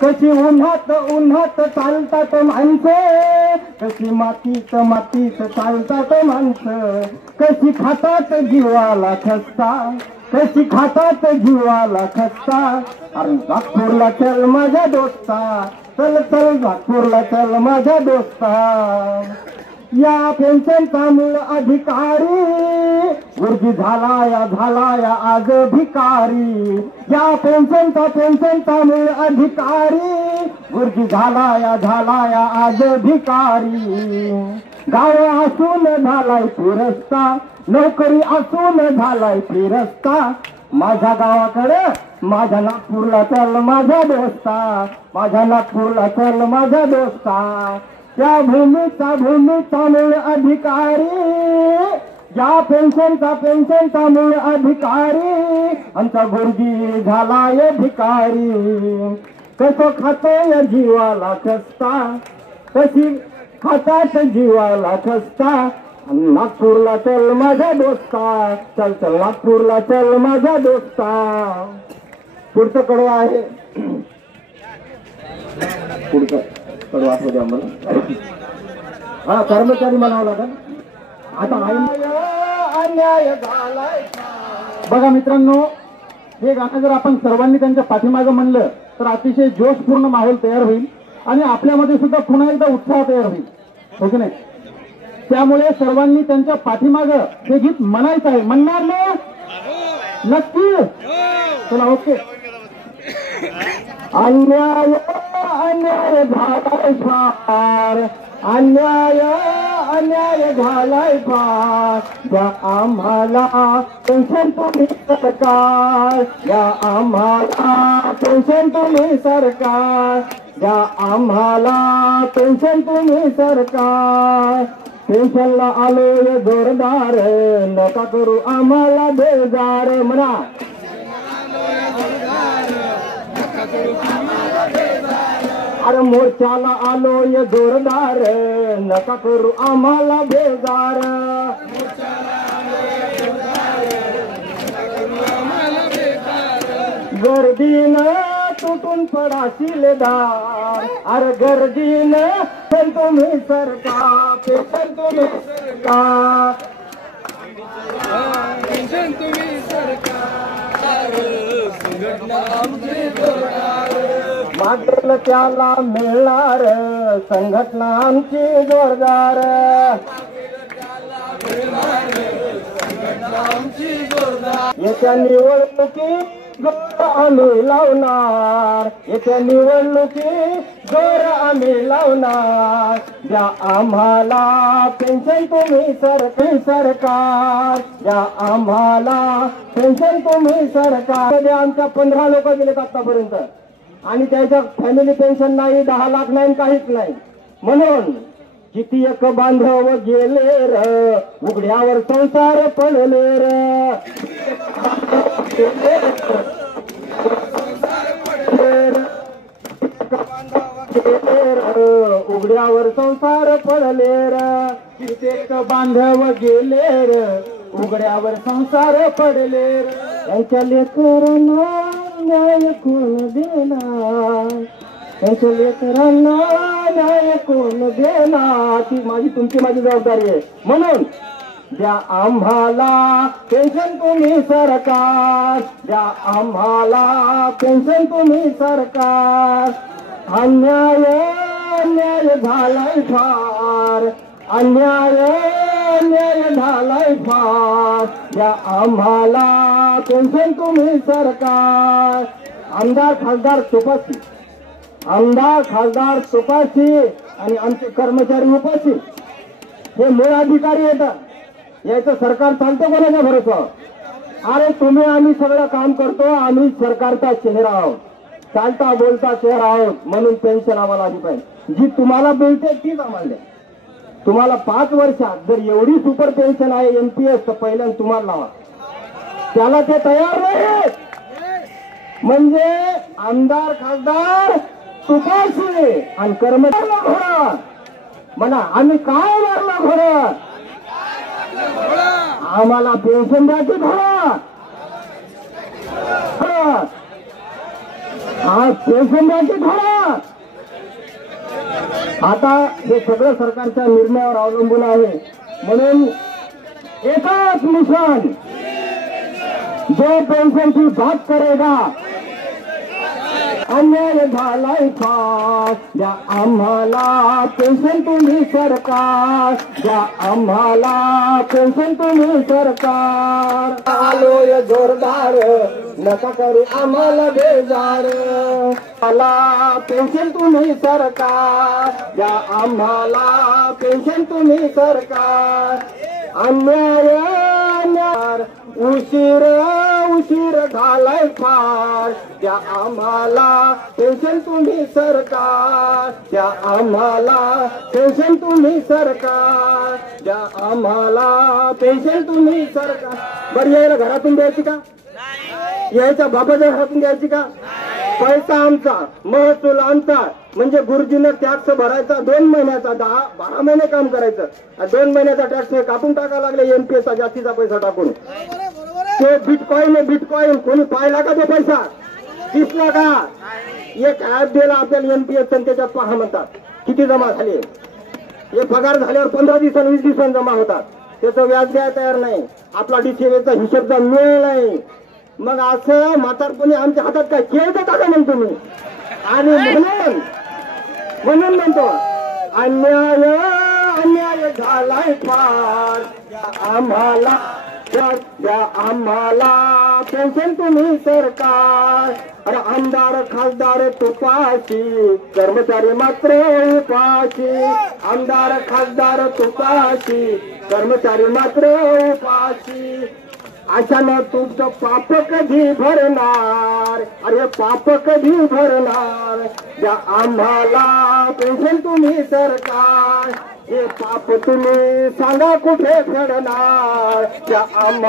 कशी उन्हात उन्हात चालतात माणसं, कशी मातीत मातीत चालतात माणसं, कशी खातात जीवाला खस्ता, कशी खातात जीवाला खस्ता. अरे नागपूरला चल माझ्या दोस्ता, चल चल नागपूरला चल माझ्या दोस्ता. या पेन्शनचा मूळ अधिकारी गुरुजी झाला या आज भिकारी. या पेन्शनचा मूळ अधिकारी गुरुजी झाला या आज भिकारी. गाव असून झालाय फिरस्ता, नोकरी असून झालाय फिरस्ता. माझ्या गावाकडे माझ्या नागपूरला चल माझ्या दोस्ता, माझ्या नागपूरला चल माझ्या दोस्ता. त्या भूमीचा मूळ अधिकारी, या पेन्शनचा मूळ अधिकारी आमचा गुरुजी झालाय भिकारी. कसं खातोय जीवाला खस्ता, कशी खातात जीवाला खस्ता. नागपूरला चल माझ्या दोस्ता, चल चल नागपूरला चल माझ्या दोस्ता. पुढचं कडवं आहे, पुढचं कडवं असू द्या मला. हा कर्मचारी म्हणावं लागेल. आता अन्याय झालाय. बघा मित्रांनो, हे गाणं जर आपण सर्वांनी त्यांच्या पाठीमागं म्हणलं तर अतिशय जोशपूर्ण माहोल तयार होईल आणि आपल्यामध्ये सुद्धा पुन्हा एकदा उत्साह तयार होईल, हो की नाही. त्यामुळे सर्वांनी त्यांच्या पाठीमागं हे गीत म्हणायचं आहे. म्हणणार ना? नक्की. चला ओके. अन्याय अन्याय झालाय फार, अन्याय अन्याय झालाय फार. या आम्हाला पेन्शन तुम्ही सरकार, या आम्हाला पेन्शन तुम्ही सरकार, या आम्हाला पेन्शन तुम्ही सरकार. पेन्शनला आलोय जोरदार, नका करू आम्हाला बेजार. म्हणा अरे मोर्चाला आलोय जोरदार, नका करू आम्हाला बेजार. गर्दीनं तुटून पडाशील दार, अरे गर्दीनं पेन्शन तुम्ही सरकार, पेन्शन तुम्ही सरकार, पेन्शन तुम्ही सरकार. संघटना आमची जोरदार, मागेल त्याला मिळणार, संघटना आमची जोरदार. येत्या निवडणुकीत जोर आम्ही लावणार, येत्या निवडणुकीत जोर आम्ही लावणार. द्या आम्हाला पेन्शन तुम्ही सरकार, द्या आम्हाला पेन्शन तुम्ही सरकार. आमच्या 15 लोक गेलेत आतापर्यंत आणि त्याच्या फॅमिली पेन्शन नाही, 10 लाख नाही, काहीच नाही. म्हणून किती एक बांधव गेले र, उघड्यावर संसार पडले र. उघड्यावर संसार पडले र, कित्येक बांधव गेले र, उघड्यावर संसार पडले र. त्यांच्या लेकरांना न्याय कोण देणार, त्यांच्या लेकरांना न्याय कोण देणार. ती तुमची माझी जबाबदारी आहे. म्हणून द्या आम्हाला पेन्शन तुम्ही सरकार, द्या आम्हाला पेन्शन तुम्ही सरकार. अन्याय अन्याय झालाय फार, अन्याय अन्याय झालाय फार. द्या आम्हाला पेन्शन तुम्ही सरकार. आमदार खासदार तुपाशी, आमदार खासदार तुपाशी आणि आमचे कर्मचारी उपाशी, हे मूळ अधिकारी येतात. याचं सरकार चालतं कोणाच्या भरोसा. अरे तुम्ही आम्ही सगळं काम करतो, आम्ही सरकारचा चेहरा आहोत, चालता बोलता चेहरा आहोत. म्हणून पेन्शन आम्हाला आली पाहिजे, जी तुम्हाला मिळते तीच आम्हाला द्या. तुम्हाला 5 वर्षात जर एवढी सुपर पेन्शन आहे एनपीएस तर पहिल्यांदा तुम्हाला लावा. त्याला ते तयार नाही. म्हणजे आमदार खासदार तुपाशी आणि कर्मचाऱ्याला घोडा. म्हणा आम्ही काय मारला घोडा, आम्हाला पेन्शन द्यायची घोडा. आज पेन्शन द्यायची ठरवा. आता हे सगळं सरकारच्या निर्णयावर अवलंबून आहे. म्हणून एकच मिशन, जो पेन्शनची बात करेगा, अन्याय झालाय फार, द्या आम्हाला पेन्शन तुम्ही सरकार, द्या आम्हाला पेन्शन तुम्ही सरकार. आलोय जोरदार, नका करू आम्हाला बेजार, आम्हाला पेन्शन तुम्ही सरकार, द्या आम्हाला पेन्शन तुम्ही सरकार. अन्याय उशीर उशीर झालाय फार, द्या आम्हाला पेन्शन तुम्ही सरकार, द्या आम्हाला पेन्शन तुम्ही सरकार, द्या आम्हाला पेन्शन तुम्ही सरकार. बरं, यायला घरातून द्यायची का? यायच्या बाबाच्या घरातून द्यायची का? पैसा आमचा, महसूल आमचा. म्हणजे गुरुजीनं टॅक्स भरायचा 2 महिन्याचा, 10-12 महिने काम करायचं. 2 महिन्याचा टॅक्स कापून टाकायला लागले एनपीएसचा जास्तीचा पैसा टाकून. ते बिटकॉइन कोणी पाहिला का? तो पैसा दिसला का? एक ऍप दिला आपल्याला एनपीएस, त्याच्यात पहा म्हणतात किती जमा झाले. हे पगार झाल्यावर 15 दिवसांनी 20 दिवसांनी जमा होतात. त्याचं व्याज द्यायला तयार नाही. आपला डीसीएचा हिशोब मिळेल नाही. मग असं म्हातारपणी आमच्या हातात काय खेळतं का म्हणतो मी. आणि म्हणून म्हणतो अन्याय अन्याय झालाय फार, आम्हाला द्या आम्हाला पेन्शन तुम्ही सरकार. अरे आमदार खासदार तुपाशी, कर्मचारी मात्र उपाशी. आमदार खासदार तुपाशी, कर्मचारी मात्र उपाशी. अशानं तुमचं पाप कधी भरणार? अरे पाप कधी भरणार? द्या आम्हाला पेन्शन तुम्ही सरकार, हे पाप तुम्ही सांगा कुठे फेडणार? द्या आम्हाला